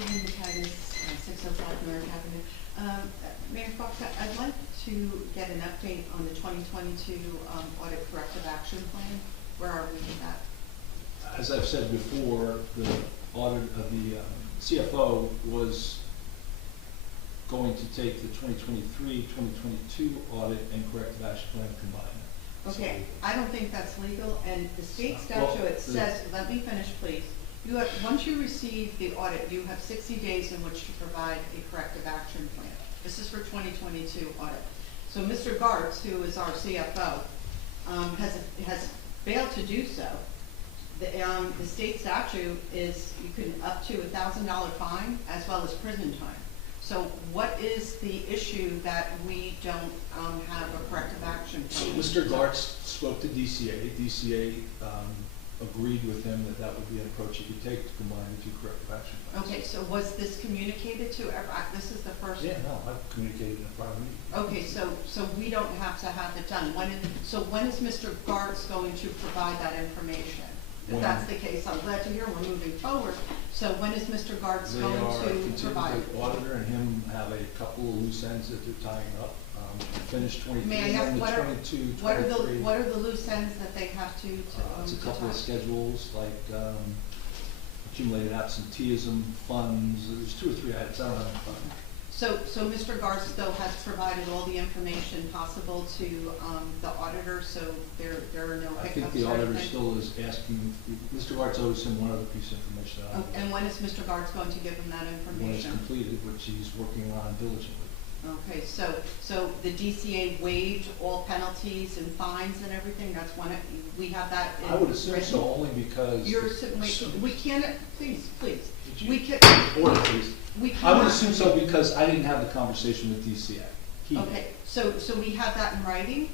Julie McCagness, 605 North Avenue. Mayor Fox, I'd like to get an update on the 2022 audit corrective action plan. Where are we with that? As I've said before, the audit of the CFO was going to take the 2023-2022 audit and corrective action plan combined. Okay, I don't think that's legal, and the state Well, statute says, let me finish please. You have, once you receive the audit, you have 60 days in which to provide a corrective action plan. This is for 2022 audit. So Mr. Gartz, who is our CFO, has failed to do so. The state statute is you can up to $1,000 fine as well as prison time. So what is the issue that we don't have a corrective action plan? Mr. Gartz spoke to DCA. DCA agreed with him that that would be an approach he could take to combine the two corrective action plans. Okay, so was this communicated to everyone? This is the first. Yeah, no, I've communicated in a prior meeting. Okay, so we don't have to have it done. When is Mr. Gartz going to provide that information? If that's the case, I'm glad to hear we're moving forward. So when is Mr. Gartz going to provide? The auditor and him have a couple of loose ends that they're tying up. Finished 23 May I ask, and the what 22, are 23. what are the loose ends that they have to It's a couple of tie? schedules like accumulated absenteeism, funds. There's 2 or 3 items. I don't have them in front of me. So Mr. Gartz though has provided all the information possible to the auditor, so there are no hiccups. I think the or auditor anything? still is asking. Mr. Gartz owes him one other piece of information. And when is Mr. Gartz going to give him that When it's information? completed, which he's working on diligently. Okay, so the DCA waived all penalties and fines and everything, that's when we have that in I would assume written? so, only because. We can't, please, Did you- we can, Order, please. we I cannot. would assume so because I didn't have the conversation with DCA. He did. Okay, so we have that in writing,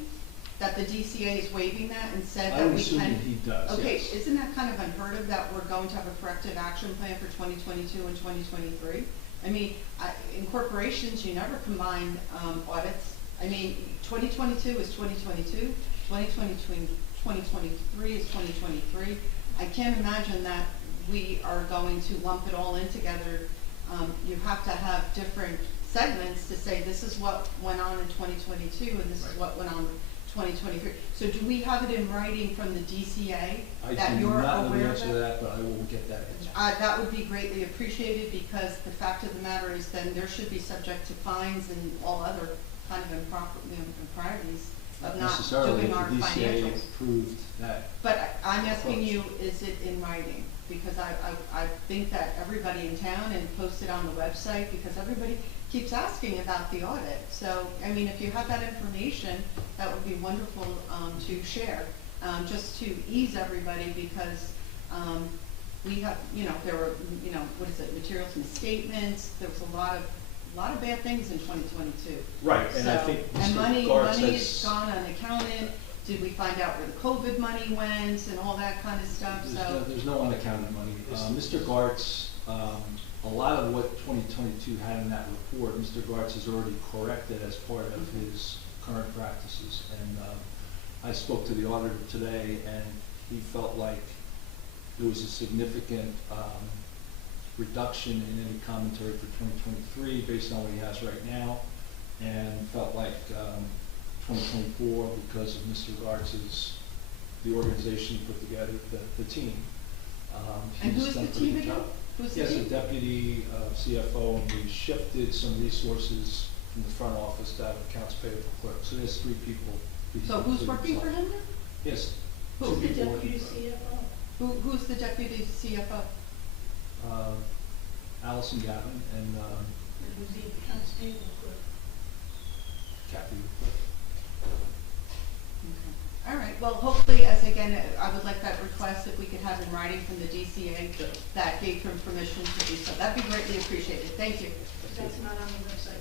that the DCA is waiving that and said I that would we assume can. that he does, Okay, yes. isn't that kind of unheard of that we're going to have a corrective action plan for 2022 and 2023? I mean, in corporations, you never combine audits. I mean, 2022 is 2022, 2023 is 2023. I can't imagine that we are going to lump it all in together. You have to have different segments to say this is what went on in 2022 and this is what went on in 2023. So do we have it in writing from the DCA that you're aware of? I do not know the answer to that, but I will get that answer. That would be greatly appreciated because the fact of the matter is then there should be subject to fines and all other kind of improprieties of not doing our The DCA financials. approved that. But I'm asking you, is it in writing? Because I think that everybody in town and post it on the website because everybody keeps asking about the audit. So, I mean, if you have that information, that would be wonderful to share, just to ease everybody because we have, there were, materials misstatements. There was a lot of bad things in 2022. Right, and I So, think and Mr. money Gartz is gone unaccounted. Did we find out where the COVID money went and all that kind of stuff? There's no unaccounted money. Mr. Gartz, a lot of what 2022 had in that report, Mr. Gartz has already corrected as part of his current practices. And I spoke to the auditor today, and he felt like there was a significant reduction in any commentary for 2023 based on what he has right now, and felt like 2024, because of Mr. Gartz's, the organization he put together, the team. And he's who is done the a pretty team good again? job. Who's He the has a team? deputy CFO, and we shifted some resources from the front office to have accounts payable clerk. So there's 3 people. So who's working for him now? Yes. Who? 2 people working Deputy for him. CFO. Who's the deputy CFO? Allison Gavin and And who's the accounts payable clerk? Kathy. All right, well, hopefully, I would like that request if we could have in writing from the DCA that gave him permission to do so. That'd be greatly appreciated. Thank you. That's not on the website.